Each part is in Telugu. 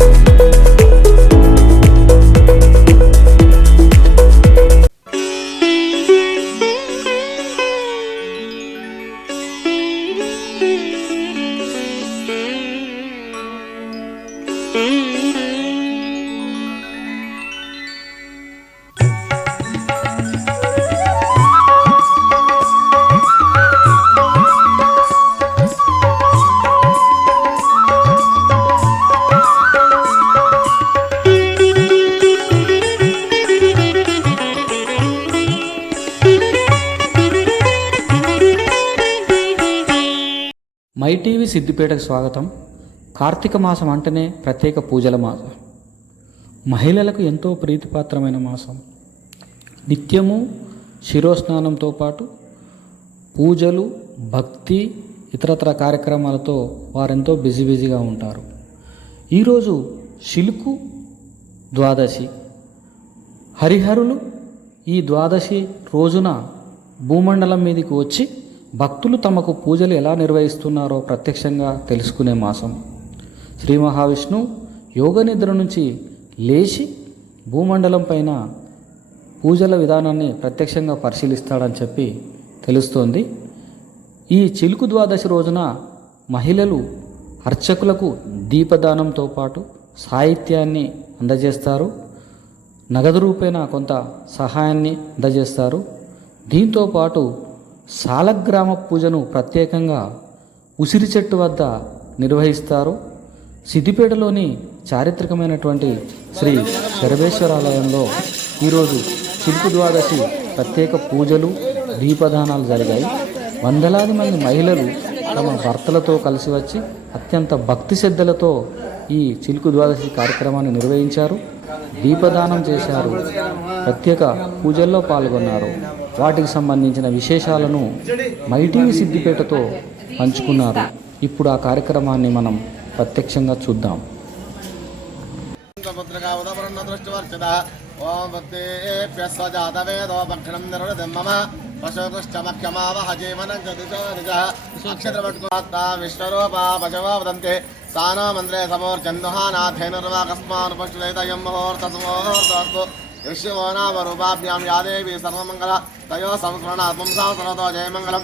మై సిద్దిపేటకు స్వాగతం. కార్తీక మాసం అంటేనే ప్రత్యేక పూజల మాసం. మహిళలకు ఎంతో ప్రీతిపాత్రమైన మాసం. నిత్యము శిరోస్నానంతో పాటు పూజలు భక్తి ఇతరతర కార్యక్రమాలతో వారెంతో బిజీ బిజీగా ఉంటారు. ఈరోజు శిలుకు ద్వాదశి. హరిహరులు ఈ ద్వాదశి రోజున భూమండలం మీదకి వచ్చి భక్తులు తమకు పూజలు ఎలా నిర్వహిస్తున్నారో ప్రత్యక్షంగా తెలుసుకునే మాసం. శ్రీ మహావిష్ణు యోగ నిద్ర నుంచి లేచి భూమండలం పైన పూజల విధానాన్ని ప్రత్యక్షంగా పరిశీలిస్తాడని చెప్పి తెలుస్తోంది. ఈ చిలుకు ద్వాదశి రోజున మహిళలు అర్చకులకు దీపదానంతో పాటు సాహిత్యాన్ని అందజేస్తారు. నగదు రూపేణ కొంత సహాయాన్ని అందజేస్తారు. దీంతో పాటు సాలగ్రామ పూజను ప్రత్యేకంగా ఉసిరి చెట్టు వద్ద నిర్వహిస్తారు. సిద్దిపేటలోని చారిత్రకమైనటువంటి శ్రీ శరభేశ్వరాలయంలో ఈరోజు చిలుకు ద్వాదశి ప్రత్యేక పూజలు దీపదానాలు జరిగాయి. వందలాది మంది మహిళలు తమ భర్తలతో కలిసి వచ్చి అత్యంత భక్తి శ్రద్ధలతో ఈ చిలుకు ద్వాదశి కార్యక్రమాన్ని నిర్వహించారు. దీపదానం చేశారు. ప్రత్యేక పూజల్లో పాల్గొన్నారు. వాటికి సంబంధించిన విశేషాలను మైటీవీ సిద్దిపేటతో పంచుకున్నారు. ఇప్పుడు ఆ కార్యక్రమాన్ని మనం ప్రత్యక్షంగా చూద్దాం. సముద్రగావదవరుణదృష్టివర్చిత ఓం భక్తేభ్యः స్వజాతవేదో భక్షణం నిర్వృతిం మమ. పశుకృష్టమఖ్యమావహ జీవనం చ దిశో నిజः. అక్షత్రపట్టుకుత్తా విశ్వరూపా పశవో వదంతే. సానో మంత్రే సమోర్చందుహానాథేనుర్వాకస్మానుపశ్చుదయం ముహూర్తసముహూర్తస్తు విశ్వమో నామ రూపాభ్యాం యాదేవి సర్వమంగళ తయో సంస్మరణాత్మం సంస్కృతో జయమంగళం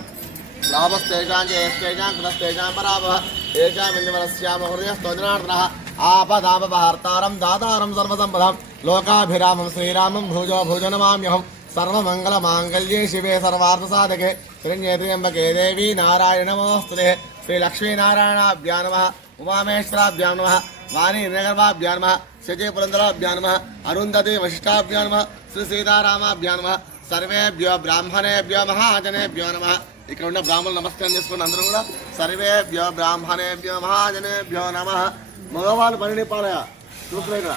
లాభస్తేజాం జయస్తేజాం కృతస్తేజాం పరాభవ తేజామింద్రస్యామ హృదయస్తోజనార్దనः ఆపదాపహర్తారం దాతారం సర్వసంపదం లోకాభిరామం శ్రీరామం భుజో భుజనమామ్యహం సర్వమంగళమాంగళ్యే శివే సర్వార్థసాధకే త్రిణ్యేత్ర్యంబకే దేవీ నారాయణ నమోస్తుతే శ్రీలక్ష్మీనారాయణాభ్యా నమ ఉమామేశ్వరాభ్యా నమ వాణి నగర్భాభ్యా నమ శచీ పురంధరాభ్యా నమ అరుంధతి వశిష్టాభ్యా నమ శ్రీ సీతారామాభ్యా నమ సర్వేభ్యో బ్రాహ్మణేభ్యో మహాజనేభ్యో నమ. ఇక్కడ ఉన్న బ్రాహ్మణులు నమస్కారం చేసుకున్న అందరూ కూడా సర్వేభ్యో బ్రాహ్మణేభ్యో మహాజనేభ్యో నమ. మగవాళ్ళు పని పాలయ ఇక్కడ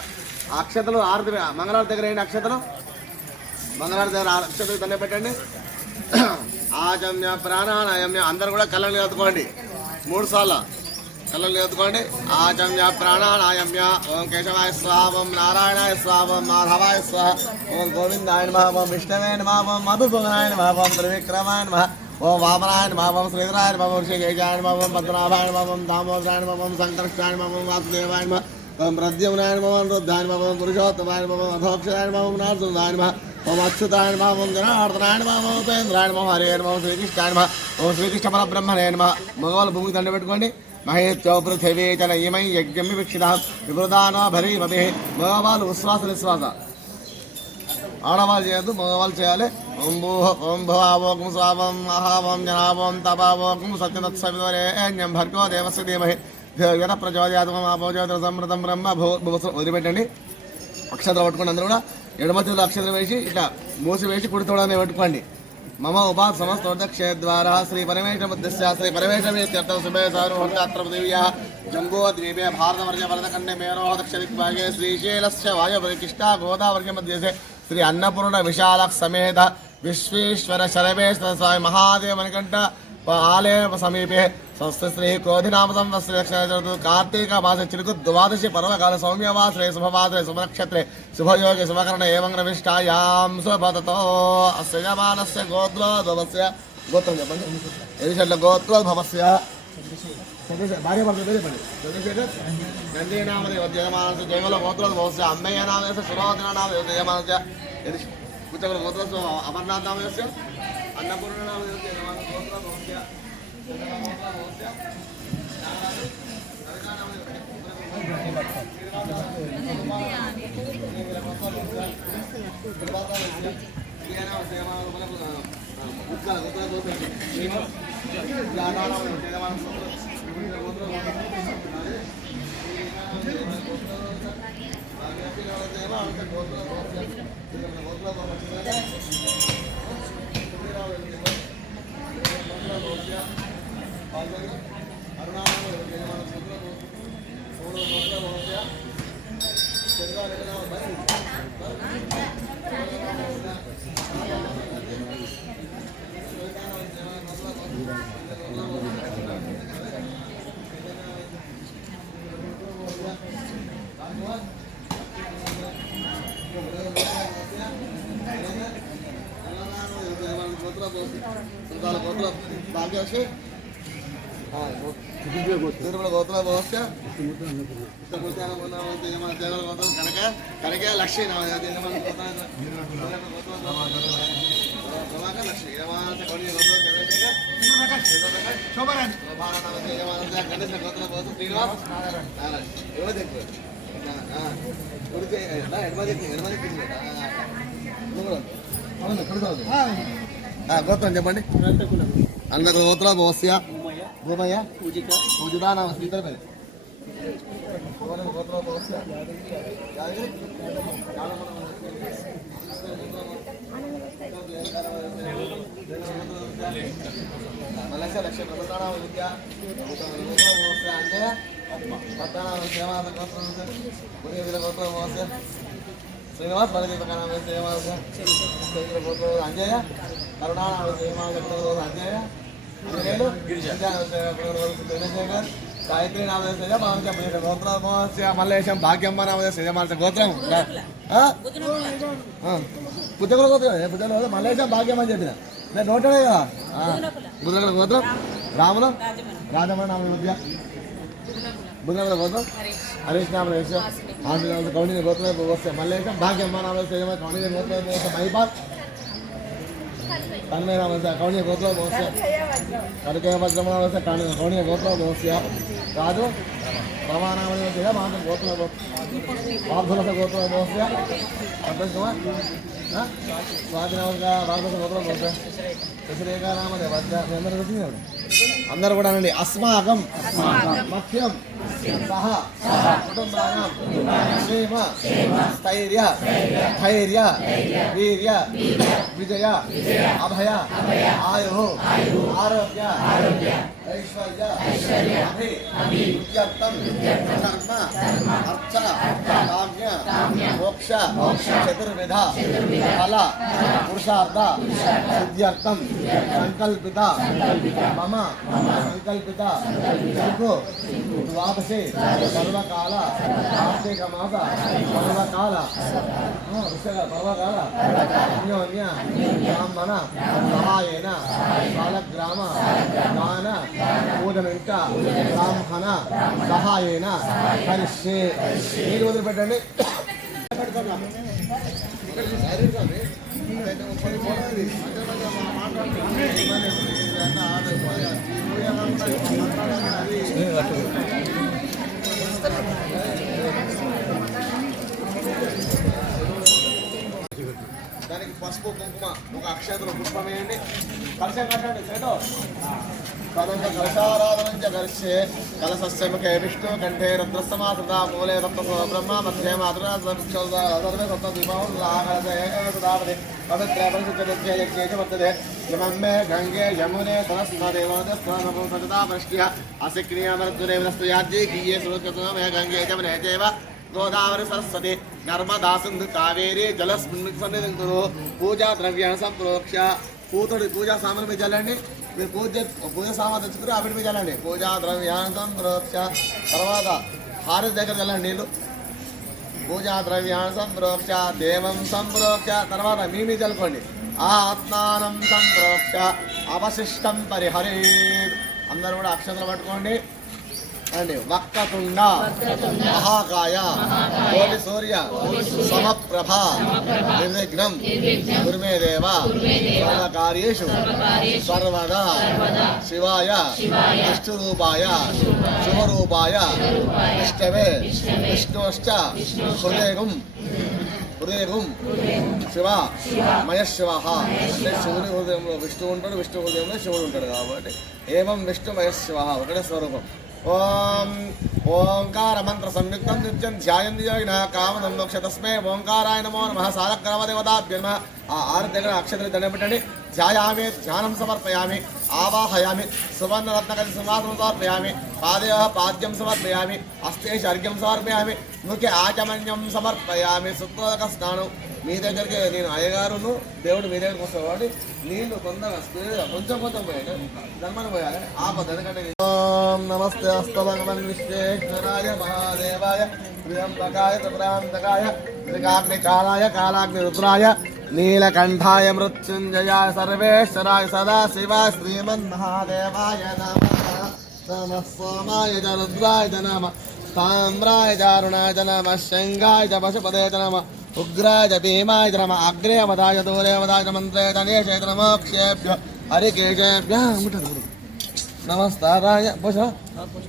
అక్షతలు ఆరు మంగళవారి దగ్గర అయిన అక్షతలు? మంగళవారి దగ్గర అక్షతలు దండ పెట్టండి. ఆజమ్య ప్రాణాయామ్య అందరూ కూడా కళ్ళని ఎత్తుకోండి మూడు సార్లు. కళ్ళని ఎత్తుకోండి ఆచమ్య ప్రాణానాయమ్య ఓం కేశవాయ స్వాహ నారాయణాయ స్వాహ మాధవాయ స్వాహ ఓం గోవిందాయ నమ ఓం విష్ణవే నమ ఓం మధుసూదనాయ నమ ఓం త్రివిక్రమాయ నమ ఓం వామనాయ నమ ఓం శ్రీధరాయ నమ ఓం శ్రీకేశాయ నమ ఓం పద్మనాభాయ నమ ఓం దామోదరాయ నమ ఓం సంకర్షాయ నమ ఓం వాసుదేవాయ నమ ఓం ప్రద్యుమ్నాయ నమ ఓం రుద్ధాయ నమ ఓం పురుషోత్తమాయ నమ ఓం అధోక్షరాయ నమ ఓం నారదుదాయ నమ ఓం అచ్యుతాయ నమ ఓం జనార్దనాయ నమ ఓం ఉపేంద్రాయ నమ హరే నమ శ్రీకృష్ణాయ నమ ఓం శ్రీకృష్ణ పరబ్రహ్మణే నమ మగవాళ్ళు భూమికి దండ పెట్టుకోండి మహేత్యో పృథివీ చన ఇమై యజ్ఞం విక్షిత వివృదానో భరీమభి మగవాళ్ళు ఉశ్వాస నిశ్వాస. ఆడవాళ్ళు చేయద్దు మగవాళ్ళు చేయాలి. ఓం భూ ఓం భువావోకం స్వావం మహావం జనాభం తపావోకం సత్యతత్సవిదోరేణ్యం భర్గో దేవస్య ధీమహి. ధియోగన ప్రచోదయాత్మం ఆపోజోదర బ్రహ్మ భూ వదిలిపెట్టండి. అక్షతలు పట్టుకోండి అందరూ కూడా. ఎడమ చేతులు అక్షతలు వేసి ఇట్లా మూసి వేసి కుడి పెట్టుకోండి పట్టుకోండి. మమ ఉపా సమస్తోదక్షేద్వారా శ్రీ పరమేశ్వర శ్రీ పరమేశ్వర శుభే సారుహంతాత్ర పృథివ్యా జంబో ద్వీపే భారతవర్గ శ్రీశైలస్య వాయుపరికిష్టా గోదావర్గ మధ్యసే శ్రీ అన్నపూర్ణ విశాల సమేత విశ్వేశ్వర శరవేశ్వర స్వామి మహాదేవ మణికంఠ ఆలయ సమీపే స్వస్తి క్రోధినామ సంవత్సర కార్తీక మాస చిరుకు ద్వాదశి పర్వకాల సౌమ్యవాసరే శుభవాసరే శుభనక్షత్రే శుభయోగి శుభకరణ ఏవం రవిష్టాయాం శుభతతో అస్య యమానస్య గోత్రోద్భవస్య గోత్రం చెప్పండి ఎదిశల్ల గోత్రోద్భవస్య భార్య చంద్రశేఖర్ గంధీ నామదే జయమానస జయగల గోత్ర అమ్మయ్య నామదేశ సురోధన నామదే జయమానస కుచగల గోత్ర అమర్నాథ్ నామదేశ అన్నపూర్ణ నామదేశ జయమానస గోత్ర భవస్య గోత్ర భవస్య భాగ్యశ్రీ తిరుమల గోత్ర భవస్య కనక కనక లక్ష్మీ లక్ష్మీ గణేశ గోత్ర భవస్య శ్రీనివాస్ గోత్రం చెప్పండి అన్న గోత్ర భవస్య భూమయ్య పూజిక పూజితా గోత్ర భవస్య యాదగిరి మలస లక్ష్య ప్రభుత్వ విద్య అంజయ పట్టణ సేవా గోత్ర భవస్య శ్రీనివాస్ గోత్ర అంజయ కరుణానామ సేవా గోత్ర అంజనేయులు చంద్రశేఖర్ గాయత్రి నామదేశ భావంచ గోత్రమోస్య మల్లేశం భాగ్యమ్మ నామదేశ యజమాన గోత్రం. పుట్టకుల గోత్రం. పుట్టకుల మల్లేశం భాగ్యమ్మ అని చెప్పిన. నేను నోటనే కదా? బుద్ధకుల గోత్రం. రాములం. రాజమ్మ నామ విద్య. బుద్ధకుల గోత్రం. హరీష్. నామ దేశ ఆంధ్ర గోత్రం వస్తే మల్లేశం భాగ్యమ్మ నామదేశ కౌండిని గోత్రం మహిపాల్. తన్మయ నామదేశ కౌండిని గోత్రం వస్తే కనకయ వజ్రమావస కాణి కౌణియ గోత్ర గోస్య రాజు ప్రమాణామయ మాత గోత్ర వార్ధులస గోత్ర గోస్య సంతోష్ కుమార్ స్వాతినవక వార్ధులస గోత్ర గోస్య అందరూ కూడా అనండి అస్మాకం. మహ్యం. సహ. కుటుంబానం. క్షేమ. స్థైర్య. ధైర్య. వీర్య. విజయ. అభయ. ఆయు. ఆరోగ్య. ఐశ్వర్య. అభి. ధర్మ అర్థ కామ్య. మోక్ష. చతుర్విధ. ఫల. పురుషార్థ. సిద్ధ్యర్థం. సంకల్పిత మమ సంకల్పిత సుఖు ద్వాదశే సర్వకాల కార్తీక మాస సర్వకాల పర్వకాల అన్యోన్య బ్రాహ్మణ సహాయేన బాలగ్రామ గాన పూజనింట బ్రాహ్మణ సహాయేన కరిష్యే మీరు వదిలిపెట్టండి. దానికి పసుపు కుంకుమ ఒక అక్షతలు పుష్పం వేయండి కలశం కట్టండి చేతో తదంత కలశారాధనం చ కరిష్యే విష్ణు కంఠే రుద్రస్తమాసృత మూలే రత్న బ్రహ్మ మధ్యే మాతృ సప్త దీపావళి పవిత్ర పరిశుద్ధ వర్తతే యమమ్మే గంగే యమునే గీయే గంగే చైవ గోదావరి సరస్వతి. నర్మదా సింధు కావేరి జలస్మిన్ పూజా ద్రవ్యాన్ని సంప్రోక్ష పూతుడి పూజా సామాన్ మీద చల్లండి మీరు పూజ పూజ సామాన్ తెచ్చుకుని అవిటి మీద చల్లండి పూజా ద్రవ్యాన్ని సంప్రోక్ష తర్వాత హారతి దగ్గర చల్లండి నీళ్ళు పూజా ద్రవ్యాన్ని సంప్రోక్ష దేవం సంప్రోక్ష తర్వాత మీ మీద చల్లుకోండి ఆత్మానం సంప్రోక్ష అవశిష్టం పరిహరే అందరూ కూడా అక్షతలు పట్టుకోండి. అండి వక్రతుండ మహాకాయ కోటి సూర్య సమప్రభ నిర్విఘ్నం గురుమే దేవ సర్వకార్యేషు సర్వదా శివాయ విష్ణురూపాయ శివరూపాయ విష్ణవే విష్ణుశ్చ హృదయం హృదయం శివ మయశివ అంటే శివుని హృదయంలో విష్ణువు ఉంటాడు విష్ణు హృదయంలో శివుడు ఉంటాడు కాబట్టి ఏవం విష్ణు మయశివ ఒకటే స్వరూపం. ఓం ఓంకార మంత్ర సంయుక్తం నిత్యం ధ్యాయం యోగిన కామనం మోక్ష తస్మే ఓంకారాయ నమో నమ సాలగ్రామ దేవతాభ్య నమ ఆ ఆరు దగ్గర అక్షతలు దండబెట్టండి ధ్యాయామి ధ్యానం సమర్పయామి ఆవాహయామి సువర్ణరత్నకలి సింహాసనం సమర్పయామి పాదయ పాద్యం సమర్పయామి హస్తే అర్ఘ్యం సమర్పయామి ముఖ్య ఆచమన్యం సమర్పయామి శుక్రోదక స్నానం మీ దగ్గరికి నేను అయ్యగారును దేవుడు మీ దగ్గరికి వస్తాడు కాబట్టి నీళ్ళు తొందరగా కొంచెం కొంచెం పోయాడు ధర్మని పోయాలి. ఆపద ఎందుకంటే నమస్తే. అస్త భగవన్ విశ్వేశ్వరాయ మహాదేవాయ. ప్రియంబకాయ త్రిపురాంతకాయ త్రికాగ్ని కాలాయ కాలాగ్ని రుద్రాయ. నీలకంఠాయ మృత్యుంజయాయ సర్వేశ్వరాయ సదా సదాశివాయ శ్రీమన్మహాదేవాయ నమ. నమ సోమాయ రుద్రాయ నమ. తామ్రాయ దారుణాయ నమ. శంగాయ పశుపదే నమ. ఉగ్రాయ భీమాయ నమ. అగ్రే వదాయ దూరే వదాయ మంత్రే చ నమోక్షేభ్య. హరికేశేభ్య నమస్తారాయ. పుష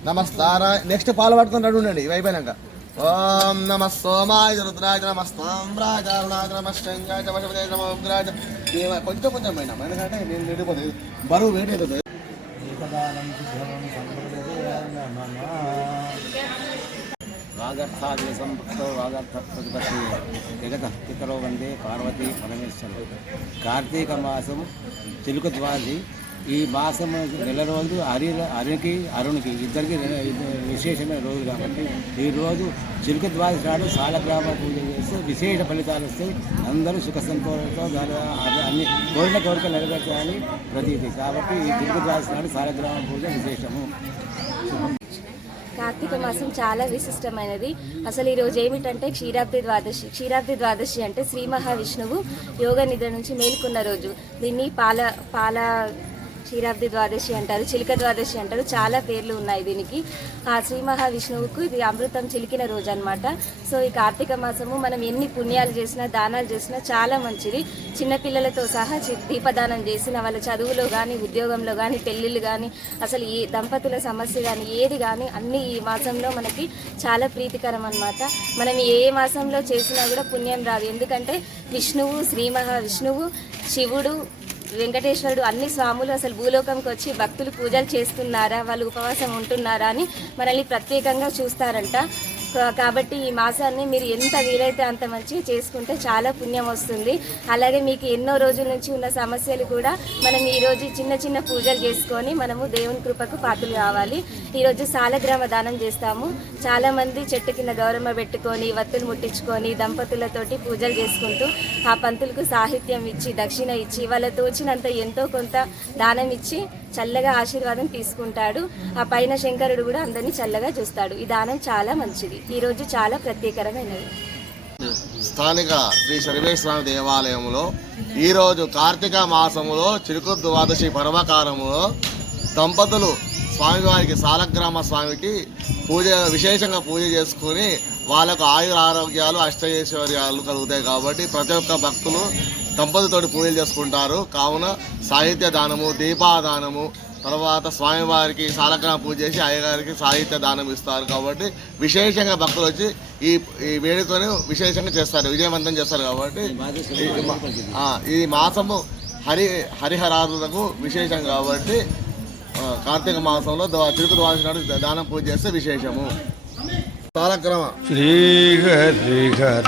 నమస్తారాయ. నెక్స్ట్ పాలు పడుతుంటాడు ఉండండి ఇవి అయిపోయినాక. ఓం నమ సోమాయ చ రుద్రాయ చ నమ స్తామ్రాయ చారుణాయ నమ శంగాయ చ పశుపదే నమ ఉగ్రాయ కొంచెం కొంచెం పోయినా ఎందుకంటే నేను నిండిపోతుంది బరువు వేడి అవుతుంది. వాగర్థాది సంపృక్తో వాగర్థ ప్రతిపత్తి జగత పితరో వందే పార్వతీ పరమేశ్వరు. కార్తీక మాసం తెలుగు ద్వాది ఈ మాసం నెల రోజులు హరి హరికి అరుణ్కి ఇద్దరికి విశేషమైన రోజు కాబట్టి ఈ రోజు చిలుక ద్వాదశి నాడు సాలగ్రామ పూజ చేస్తే విశేష ఫలితాలు వస్తాయి. అందరూ సుఖ సంతోషంతో దాని అన్ని కోరిన కోరికలు నెరవేర్చాలని ప్రతీతి. కాబట్టి ఈ చిలుక ద్వాదశి నాడు సాలగ్రామ పూజ విశేషము. కార్తీక మాసం చాలా విశిష్టమైనది. అసలు ఈరోజు ఏమిటంటే క్షీరాబ్ది ద్వాదశి. క్షీరాబ్ది ద్వాదశి అంటే శ్రీ మహావిష్ణువు యోగ నిద్ర నుంచి మేల్కొన్న రోజు. దీన్ని పాల పాల క్షీరాబ్ది ద్వాదశి అంటారు చిలుక ద్వాదశి అంటారు చాలా పేర్లు ఉన్నాయి దీనికి. ఆ శ్రీ మహావిష్ణువుకు ఇది అమృతం చిలికిన రోజు అన్నమాట సో ఈ కార్తీక మాసము మనం ఎన్ని పుణ్యాలు చేసినా దానాలు చేసినా చాలా మంచిది. చిన్నపిల్లలతో సహా దీపదానం చేసిన వాళ్ళ చదువులో కానీ ఉద్యోగంలో కానీ పెళ్ళిళ్ళు కానీ అసలు ఈ దంపతుల సమస్య కానీ ఏది కానీ అన్ని ఈ మాసంలో మనకి చాలా ప్రీతికరం అన్నమాట. మనం ఏ మాసంలో చేసినా కూడా పుణ్యం రాదు. ఎందుకంటే విష్ణువు శ్రీ మహావిష్ణువు శివుడు వెంకటేశ్వరుడు అన్ని స్వాములు అసలు భూలోకంకి వచ్చి భక్తులు పూజలు చేస్తున్నారా వాళ్ళు ఉపవాసం ఉంటున్నారా అని మనల్ని ప్రత్యేకంగా చూస్తారంట. కాబట్టి ఈ మాసాన్ని మీరు ఎంత వీలైతే అంత మంచిగా చేసుకుంటే చాలా పుణ్యం వస్తుంది. అలాగే మీకు ఎన్నో రోజుల నుంచి ఉన్న సమస్యలు కూడా మనం ఈరోజు చిన్న చిన్న పూజలు చేసుకొని మనము దేవుని కృపకు పాత్రలు కావాలి. ఈరోజు సాలగ్రామ దానం చేస్తాము. చాలామంది చెట్టు కింద గౌరమ్మ పెట్టుకొని వత్తులు ముట్టించుకొని దంపతులతోటి పూజలు చేసుకుంటూ ఆ పంతులకు సాహిత్యం ఇచ్చి దక్షిణ ఇచ్చి వాళ్ళ తోచినంత ఎంతో కొంత దానం ఇచ్చి చల్లగా ఆశీర్వాదం తీసుకుంటాడు. ఆ పైన శంకరుడు కూడా అందరినీ చల్లగా చూస్తాడు. ఈ దానం చాలా మంచిది. ఈ రోజు చాలా ప్రత్యేకరమైనది. స్థానిక శ్రీ సర్వేశ్వర దేవాలయంలో ఈరోజు కార్తీక మాసములో చిరుకు ద్వాదశి పర్వకాలములో దంపతులు స్వామివారికి సాలగ్రామ స్వామికి పూజ విశేషంగా పూజ చేసుకుని వాళ్ళకు ఆయుర ఆరోగ్యాలు అష్టైశ్వర్యాలు కలుగుతాయి కాబట్టి ప్రతి ఒక్క భక్తులు దంపతులతోటి పూజలు చేసుకుంటారు. కావున సాహిత్య దానము దీపాదానము తర్వాత స్వామివారికి సాలగ్రహ పూజ చేసి అయ్యగారికి సాహిత్య దానం ఇస్తారు. కాబట్టి విశేషంగా భక్తులు వచ్చి ఈ ఈ వేడుకను విశేషంగా చేస్తారు. విజయవంతం చేస్తారు కాబట్టి ఈ మాసము హరి హరిహరాధులకు విశేషం కాబట్టి కార్తీక మాసంలో తిరుగు వాసిన దానం పూజ చేస్తే విశేషము. కాలక్రమ శ్రీహరిహర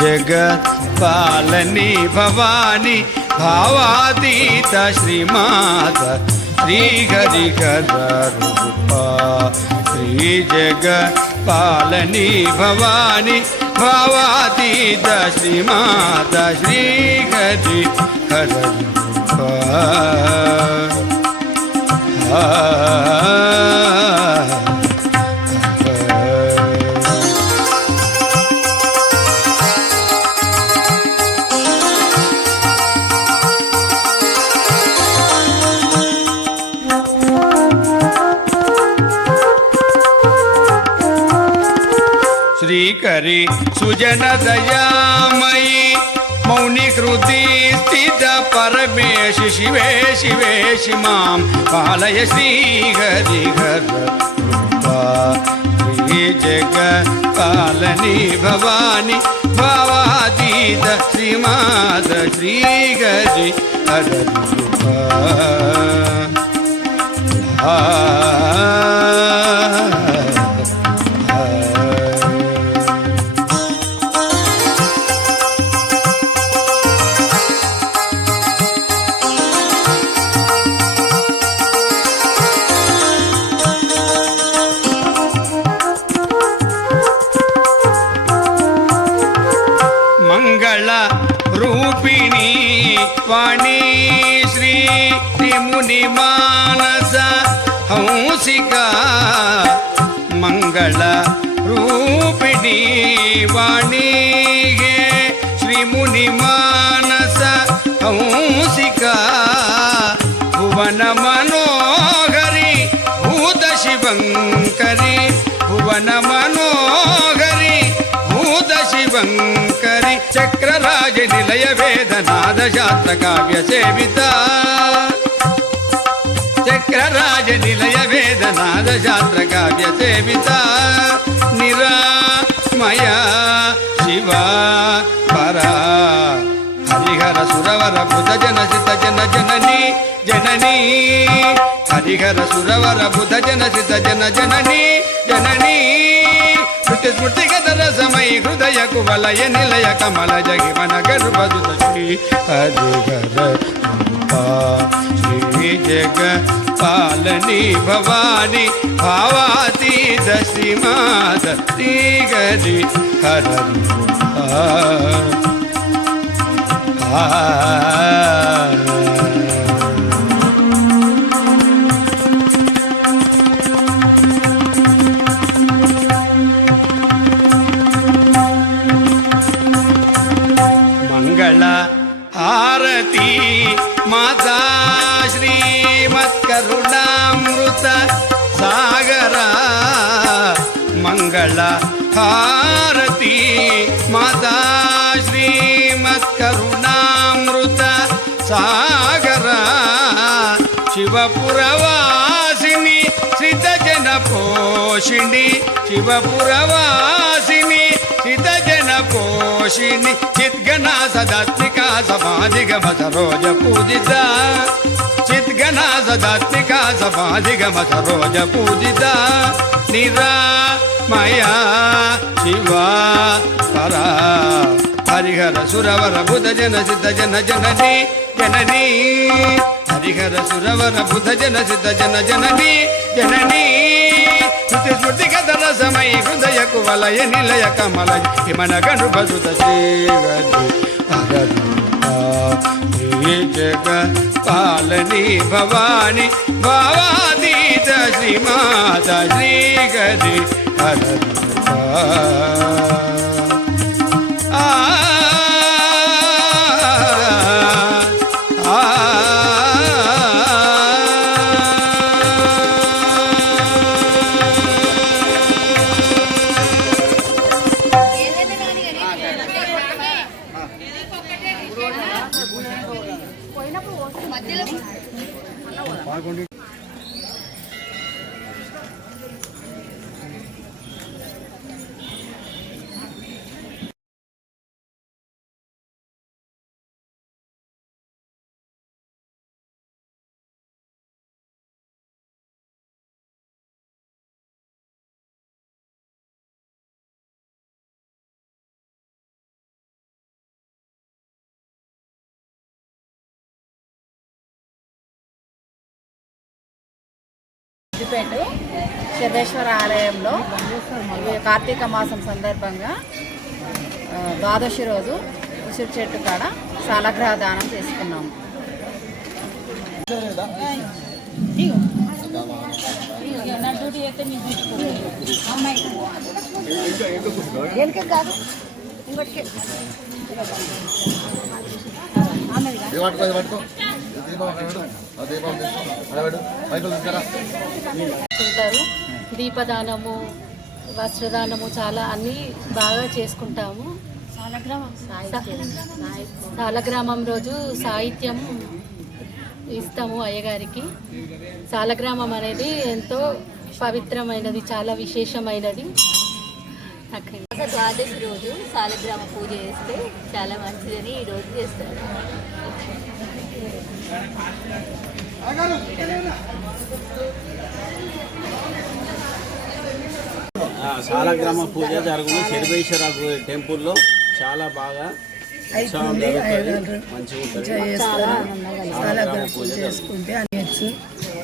జగత్పాలని భవాని భావాతీత శ్రీమాత శ్రీహరిహరూపా శ్రీ జగత్పాలని భవాని భావాతీత శ్రీమాత శ్రీహరిహరూపా ఆ करि। सुजनदयामयि मौनिकृति स्थित परमेश शिवे शिवेशि मां पालय श्रीगरि गर वा जगपालनि भवानी भवादिदश्री माद श्रीगरि రూపిణి వాణి హే శ్రీముని మానస హంసిక భువన మనోహరి భూత శివంకరి భువన మనోహరి భూత శివంకరి చక్రరాజ నిలయ వేదనాద శాస్త్ర కావ్య సేవిత చక్రరాజ నిలయ వేదనాద శాస్త్ర కావ్య సేవిత శివ పరా. హరిహర సురవర బుధ జన సిత జన జనని జనని. హరిహర సురవర బుధ జన సిత జన జనని జననీ. శృతి స్మృతి గదరసమై హృదయ కువలయ నిలయ కమల జగిమన గర్భదుత శ్రీ హరిహర శ్రీ జగ పాలని భవాని భావాతీత శ్రీమాత శ్రీగరి హర రూపా మంగళ హారతి మాతా శ్రీమత్కరుణామృత సాగర శివపురవాసిని శ్రిత జన పోషిణి శివపురవాసిని శ్రిత జన పోషిణి చిద్గణా సదాత్మిక సమాధిగమ సరోజ పూజిత చిద్గణా సదాత్మిక సమాధిగమ సరోజ మయా శివా శివ పరా హరిహర సురవర బుధ జన సిద్ధ జన జనని జనని. హరిహర సురవర బుధ జన సిద్ధ జన జనని జనని. శృతి స్మృతి కథల సమయ హృదయ కువలయ నిలయ కమల హిమన గను బసుత శ్రీవరి జగ పాలని భవాని భావాతీత శ్రీమాత శ్రీగరి హర ఆ సిద్దిపేట సిద్ధేశ్వర ఆలయంలో ఈ కార్తీక మాసం సందర్భంగా ద్వాదశి రోజు ఉసిరి చెట్టు కాడ సాలగ్రహ దానం చేసుకున్నాము. ఇది ఉంటారు దీపదానము వస్త్రదానము చాలా అన్నీ బాగా చేసుకుంటాము. సాలగ్రామం రోజు సాహిత్యం ఇస్తాము అయ్యగారికి. సాలగ్రామం అనేది ఎంతో పవిత్రమైనది చాలా విశేషమైనది. అక్కడ ద్వాదశి రోజు సాలగ్రామ పూజ చేస్తే చాలా మంచిదని ఈ రోజు చేస్తారు. సాలగ్రామ పూజ జరుగును. శనివేశ్వర టెంపుల్లో చాలా బాగా జరుగుతుంది. సాలగ్రామ పూజ చేసుకుంటే అనేయచ్చు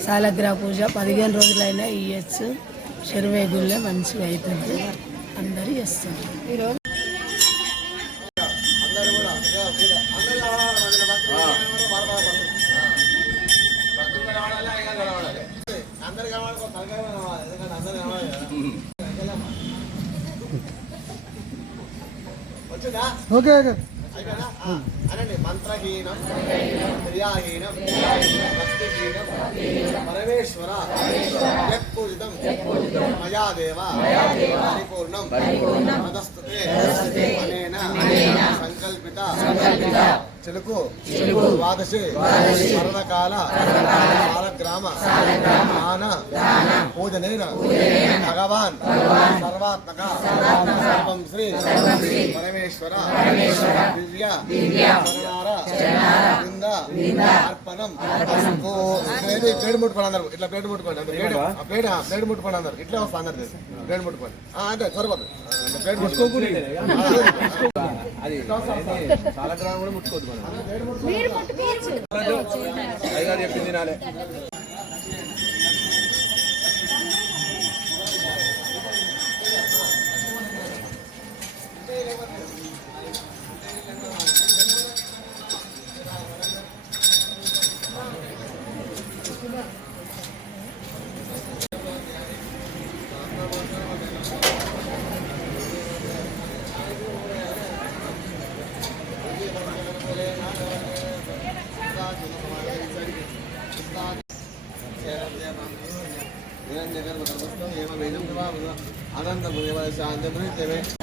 సాలగ్రహ పూజ పదిహేను రోజులైనా ఇవ్వచ్చు చెరువే గుళ్ళే మంచిగా అవుతుంది. అందరూ చేస్తారు. అందరూ కూడా ఇక వీళ్ళ అందరూ కలవాలి వీళ్ళ భక్తులు బాధపడకూడదు. భక్తులు కలవాలా, ఇక కలవాలి. అందరూ కలవాలి ఒక తలకాయ కలవాలి ఎందుకంటే అందరూ కలవాలి కదా వచ్చిందా ఓకే ఓకే. అనండి మంత్రహీనం క్రియాహీనం భక్తిహీనం పరమేశ్వర యత్పూజితం మయా దేవ పరిపూర్ణం మదస్తుతే అనేన సంకల్పిత. చిలుకు ద్వాదశి స్మరణకాల సాలగ్రామ దాన పూజనైన భగవాన్ సర్వాత్మక సర్వం శ్రీ పరమేశ్వర దివ్య బృంద అర్పణం. ఓ, ప్లేట్ ప్లేట్ ముట్టుకోండి అందరు. ఇట్లా ప్లేట్ ముట్టుకోండి అంటే ప్లేట్ ఆ ప్లేట్ ఆ ప్లేట్ ముట్టుకోండి అందరు. ఇట్లా వస్తా అందరు ప్లేట్ ముట్టుకోండి. ఆ, అంటే సరిపోతుంది ఆ, ప్లేట్ ముట్టుకోకూడదు. అది. సాలగ్రామం కూడా ముట్టుకోవద్దు మనం. చెప్పింది తినాలి. శాంతి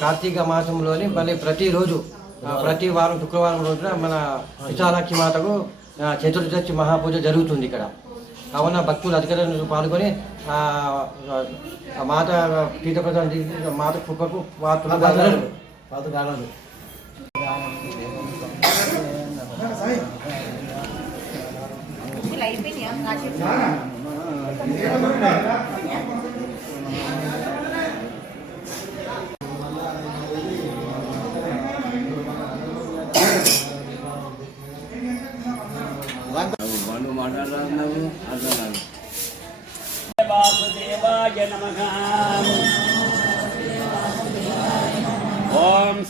కార్తీక మాసంలోని మళ్ళీ ప్రతిరోజు ప్రతి వారం శుక్రవారం రోజున మన విశాలాక్షి మాతకు చతుర్దశి మహాపూజ జరుగుతుంది ఇక్కడ. కావున భక్తులు అధికారులు పాల్గొని మాత చేసి మాత కృపకు పాత్రలు కాగలరు.